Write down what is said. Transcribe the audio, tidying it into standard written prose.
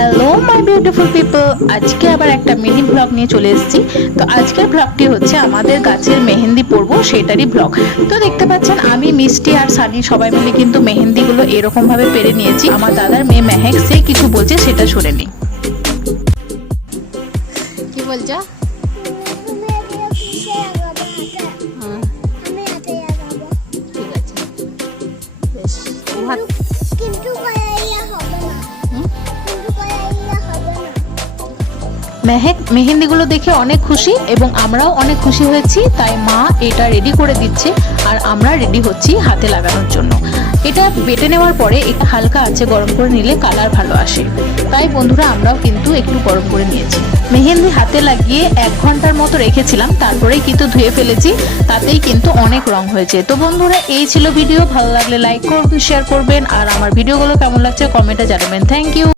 Hello my beautiful people, আজকে আবার একটা মিনি ব্লগ নিয়ে চলে এসেছি। তো আজকের ব্লগটি হচ্ছে আমাদের গাছের মেহেন্দি পরবো সেটারই ব্লগ। তো দেখতে পাচ্ছেন আমি, মিষ্টি আর সানি সবাই মিলে কিন্তু মেহেন্দিগুলো এরকম ভাবে পেরে নিয়েছি। আমার দাদার মেয়ে মেহেক সে কিছু বলছে সেটা শুনে নি। কি বলছো? ঠিক আছে, বেশ। মেহেক মেহেন্দিগুলো দেখে অনেক খুশি এবং আমরাও অনেক খুশি হয়েছি, তাই মা এটা রেডি করে দিচ্ছে আর আমরা রেডি হচ্ছি হাতে লাগানোর জন্য। এটা বেটে নেওয়ার পরে এটা হালকা আছে গরম করে নিলে কালার ভালো আসে, তাই বন্ধুরা আমরাও কিন্তু একটু গরম করে নিয়েছি। মেহেন্দি হাতে লাগিয়ে 1 ঘন্টার মতো রেখেছিলাম, তারপরেই কিন্তু ধুয়ে ফেলেছি, তাতেই কিন্তু অনেক রং হয়েছে। তো বন্ধুরা এই ছিল ভিডিও, ভালো লাগলে লাইক করবেন, শেয়ার করবেন আর আমার ভিডিওগুলো কেমন লাগছে কমেন্টে জানাবেন। Thank you.